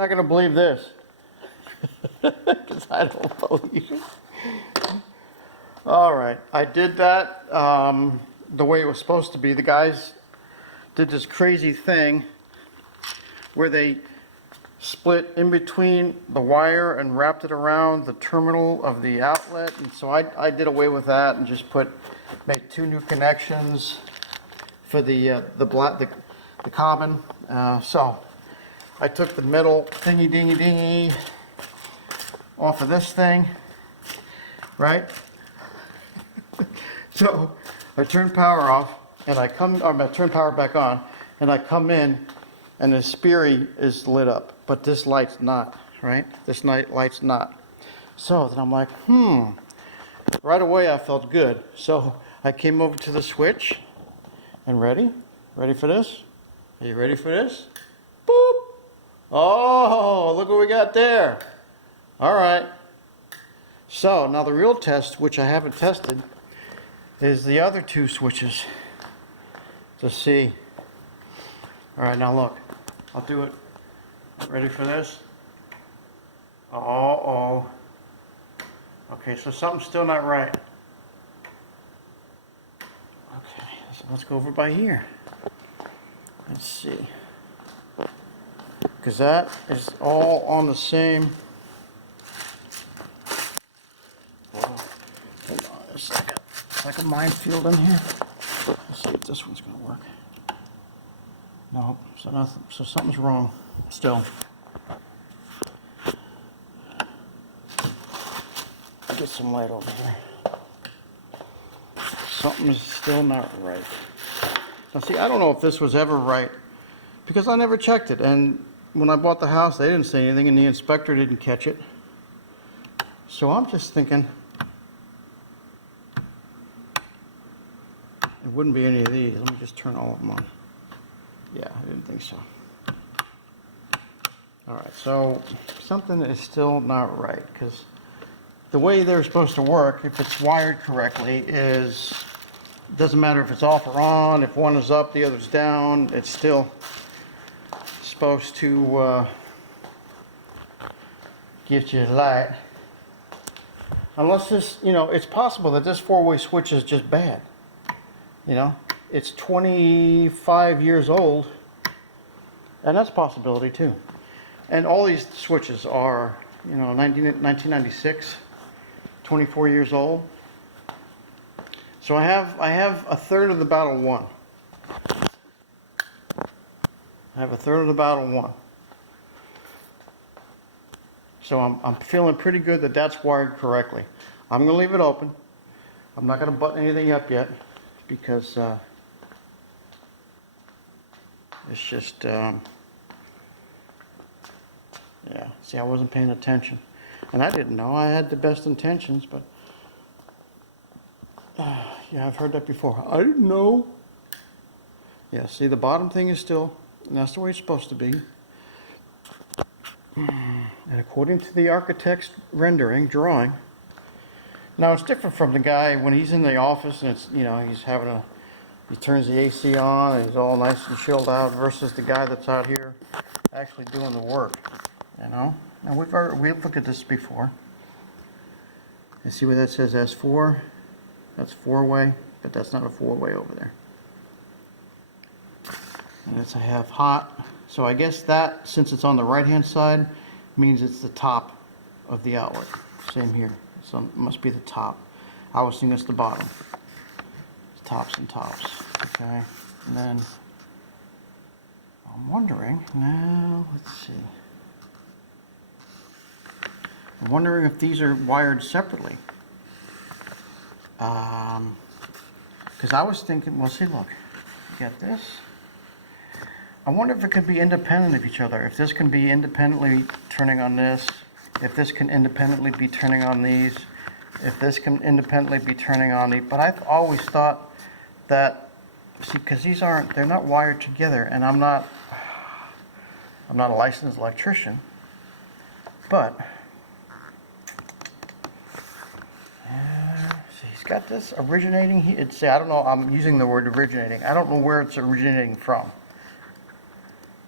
not going to believe this. Because I don't believe it. All right, I did that the way it was supposed to be. The guys did this crazy thing where they split in between the wire and wrapped it around the terminal of the outlet. And so I did away with that and just made 2 new connections for the common. So I took the metal thingy dingy dingy off of this thing, right? So I turn power off and I turn power back on and I come in and the Sperry is lit up, but this light's not, right? This light's not. So then I'm like, right away I felt good. So I came over to the switch and ready for this? Are you ready for this? Boop! Oh, look what we got there. All right. So now the real test, which I haven't tested, is the other 2 switches to see. All right, now look, I'll do it. Ready for this? Oh. Okay, so something's still not right. Okay, so let's go over by here. Let's see. Because that is all on the same. Hold on a second. It's like a minefield in here. Let's see if this one's going to work. No, so nothing. So something's wrong still. Get some light over here. Something is still not right. Now see, I don't know if this was ever right because I never checked it. And when I bought the house, they didn't say anything and the inspector didn't catch it. So I'm just thinking it wouldn't be any of these. Let me just turn all of them on. Yeah, I didn't think so. All right, so something is still not right because the way they're supposed to work, if it's wired correctly, is it doesn't matter if it's off or on. If one is up, the other's down. It's still supposed to get you light. Unless this, it's possible that this 4-way switch is just bad. It's 25 years old, and that's a possibility too. And all these switches are, 1996, 24 years old. So I have a third of the battle won. I have a third of the battle won. So I'm feeling pretty good that that's wired correctly. I'm going to leave it open. I'm not going to button anything up yet because it's just, yeah, see, I wasn't paying attention. And I didn't know. I had the best intentions, but yeah, I've heard that before. I didn't know. Yeah, see, the bottom thing is still, and that's the way it's supposed to be. And according to the architect's drawing, now it's different from the guy when he's in the office and it's, he turns the AC on and he's all nice and chilled out versus the guy that's out here actually doing the work, Now we've looked at this before. You see where that says S4? That's 4-way, but that's not a 4-way over there. And that's I have hot. So I guess that, since it's on the right-hand side, means it's the top of the outlet. Same here. So it must be the top. I was thinking it's the bottom. It's tops and tops. Okay. And then I'm wondering, now let's see. I'm wondering if these are wired separately. Because I was thinking, well, see, look, you got this. I wonder if it could be independent of each other. If this can be independently turning on this, if this can independently be turning on these, if this can independently be turning on these. But I've always thought that, see, because they're not wired together, and I'm not a licensed electrician, but see, he's got this originating here. See, I don't know, I'm using the word originating. I don't know where it's originating from.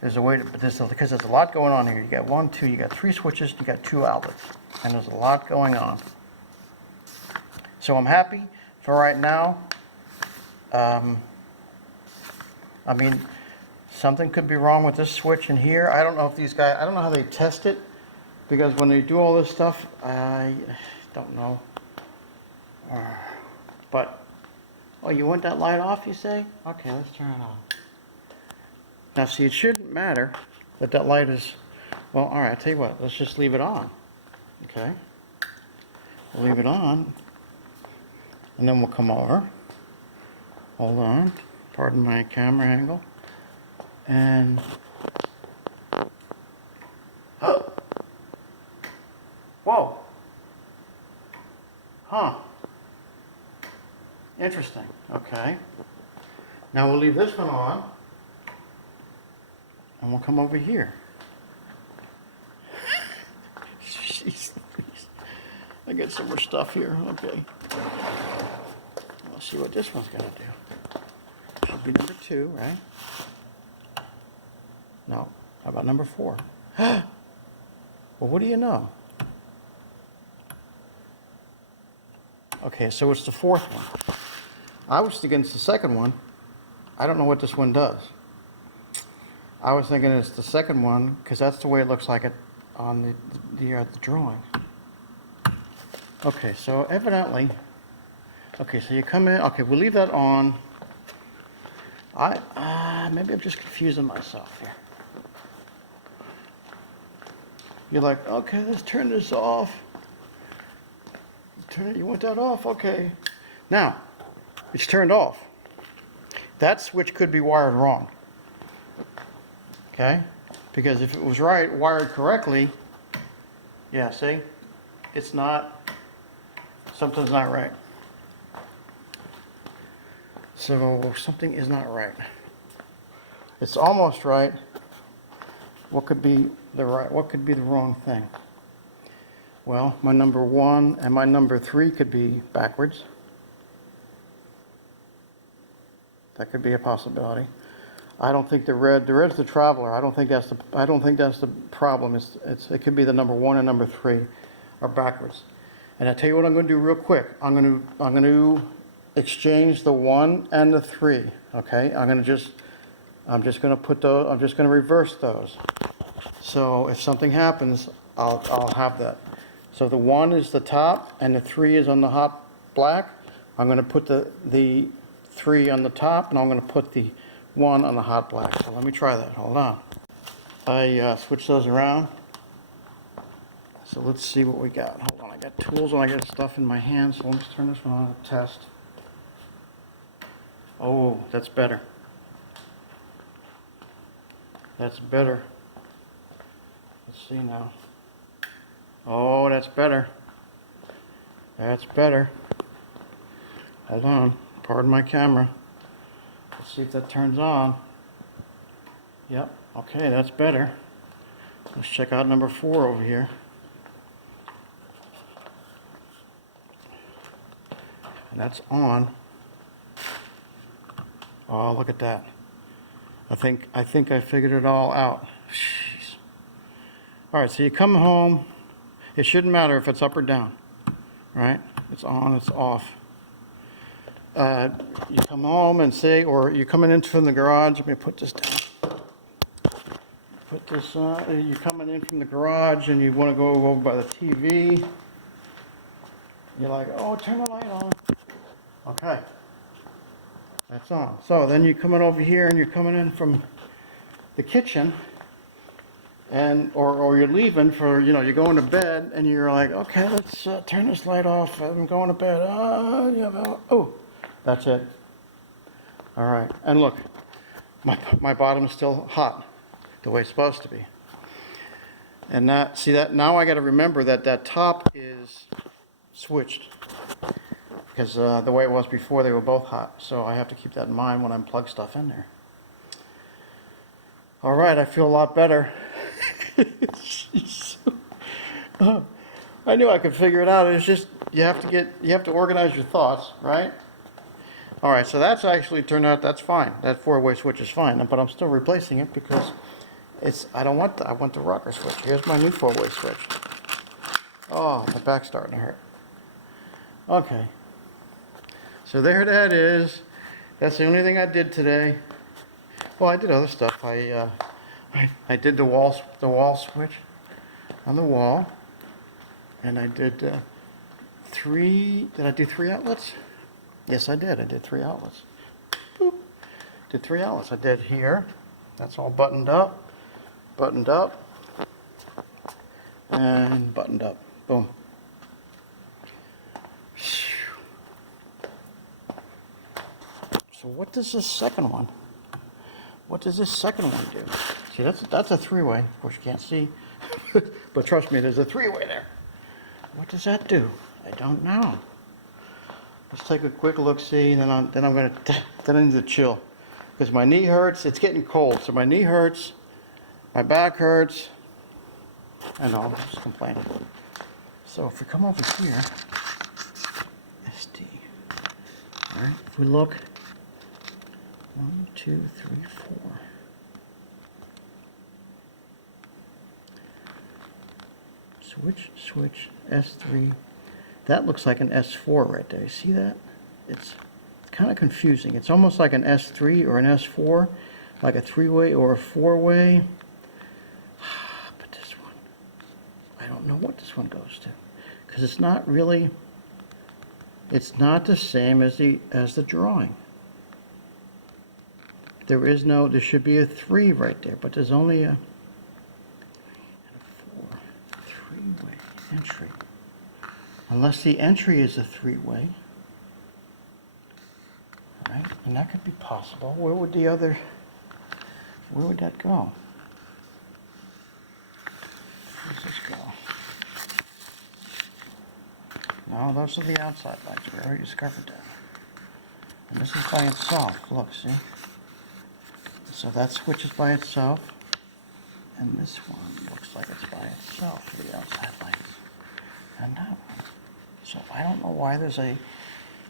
There's a way to, but because there's a lot going on here. You got 1, 2, you got 3 switches, you got 2 outlets, and there's a lot going on. So I'm happy for right now. I mean, something could be wrong with this switch in here. I don't know if these guys, I don't know how they test it, because when they do all this stuff, I don't know. But, oh, you want that light off, you say? Okay, let's turn it on. Now, see, it shouldn't matter that that light is, well, all right, I'll tell you what, let's just leave it on, okay? We'll leave it on, and then we'll come over. Hold on, pardon my camera angle. And, oh, whoa, huh, interesting, okay. Now we'll leave this one on. And we'll come over here. Jeez, I got some more stuff here. Okay. Let's see what this one's gonna do. Should be number 2, right? No. How about number 4? Well, what do you know? Okay, so it's the 4th one. I was thinking it's the 2nd one. I don't know what this one does. I was thinking it's the 2nd one because that's the way it looks like it on the drawing. Okay, so evidently, okay, so you come in. Okay, we'll leave that on. Maybe I'm just confusing myself here. You're like, okay, let's turn this off. Turn it. You want that off? Okay. Now, it's turned off. That switch could be wired wrong. Okay, because if it was wired correctly, yeah, see, it's not, something's not right. So something is not right. It's almost right. What could be the wrong thing? Well, my number 1 and my number 3 could be backwards. That could be a possibility. I don't think the red's the traveler. I don't think that's the problem. It could be the number 1 and number 3 are backwards. And I tell you what I'm going to do real quick. I'm going to exchange the 1 and the 3. Okay. I'm just going to reverse those. So if something happens, I'll have that. So the 1 is the top and the 3 is on the hot black. I'm going to put the 3 on the top, and I'm going to put the 1 on the hot black. So let me try that. Hold on. I switch those around. So let's see what we got. Hold on. I got tools and I got stuff in my hands. So let's turn this one on to test. Oh, that's better. That's better. Let's see now. Oh, that's better. That's better. Hold on. Pardon my camera. Let's see if that turns on. Yep. Okay, that's better. Let's check out number 4 over here. And that's on. Oh, look at that. I think I figured it all out. Jeez. All right, so you come home. It shouldn't matter if it's up or down, right? It's on, it's off. You come home and say, or you're coming in from the garage. Let me put this down. Put this on. You're coming in from the garage and you want to go over by the TV. You're like, oh, turn the light on. Okay. That's on. So then you're coming over here and you're coming in from the kitchen, and or you're leaving for, you're going to bed, and you're like, okay, let's turn this light off. I'm going to bed. Oh, that's it. All right. And look, my bottom is still hot, the way it's supposed to be. And now I got to remember that top is switched. Because the way it was before, they were both hot. So I have to keep that in mind when I plug stuff in there. All right, I feel a lot better. I knew I could figure it out. It's just you have to organize your thoughts, right? All right, so that's actually turned out that's fine. That 4-way switch is fine, but I'm still replacing it because I don't want I want the rocker switch. Here's my new 4-way switch. Oh, my back's starting to hurt. Okay. So there that is. That's the only thing I did today. Well, I did other stuff. I did the wall switch on the wall, and I did did I do 3 outlets? Yes, I did. I did 3 outlets. Boop. Did 3 outlets. I did here. That's all buttoned up, and buttoned up. Boom. So what does this second one? What does this second one do? See, that's a 3-way. Of course, you can't see, but trust me, there's a 3-way there. What does that do? I don't know. Let's take a quick look, see, and then I need to chill, because my knee hurts. It's getting cold, so my knee hurts, my back hurts, and I'm just complaining. So if we come over here, SD. All right, if we look, 1, 2, 3, 4. Switch, S3. That looks like an S4 right there. You see that? It's kind of confusing. It's almost like an S3 or an S4, like a 3-way or a 4-way. But this one, I don't know what this one goes to, because it's not really, it's not the same as the drawing. There should be a 3 right there, but there's only a 4, 3-way entry. Unless the entry is a 3-way. All right, and that could be possible. Where would that go? Where does this go? No, those are the outside lights. We already discovered that. And this is by itself. Look, see? So that switches by itself, and this one looks like it's by itself for the outside lights, and that one. So I don't know why there's a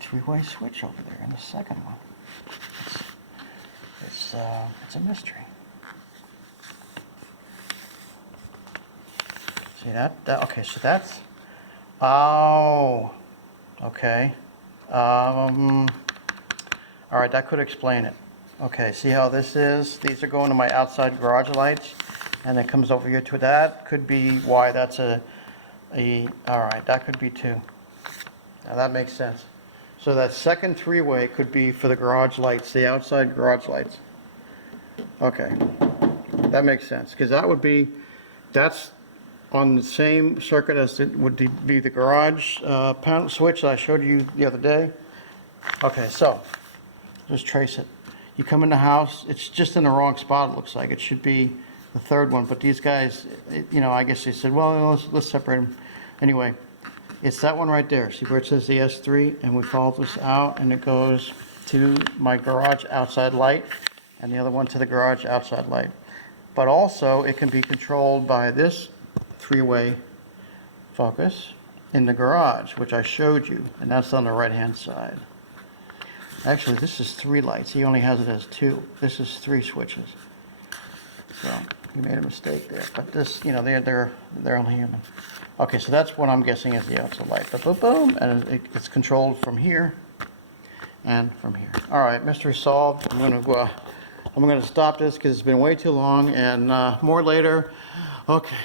3-way switch over there in the second one. It's a mystery. See that? Okay, so that's, oh, okay. All right, that could explain it. Okay, see how this is? These are going to my outside garage lights, and it comes over here to that. Could be why that's all right, that could be 2. Now that makes sense. So that second 3-way could be for the garage lights, the outside garage lights. Okay, that makes sense, because that's on the same circuit as it would be the garage panel switch that I showed you the other day. Okay, so just trace it. You come in the house, it's just in the wrong spot, it looks like. It should be the 3rd one, but these guys, I guess they said, well, let's separate them. Anyway, it's that one right there. See where it says the S3, and we follow this out, and it goes to my garage outside light, and the other one to the garage outside light. But also, it can be controlled by this 3-way focus in the garage, which I showed you, and that's on the right-hand side. Actually, this is 3 lights. He only has it as 2. This is 3 switches. So he made a mistake there. But this, they're only human. Okay, so that's what I'm guessing is the outside light. But boom, boom, and it's controlled from here and from here. All right, mystery solved. I'm gonna stop this because it's been way too long, and more later. Okay.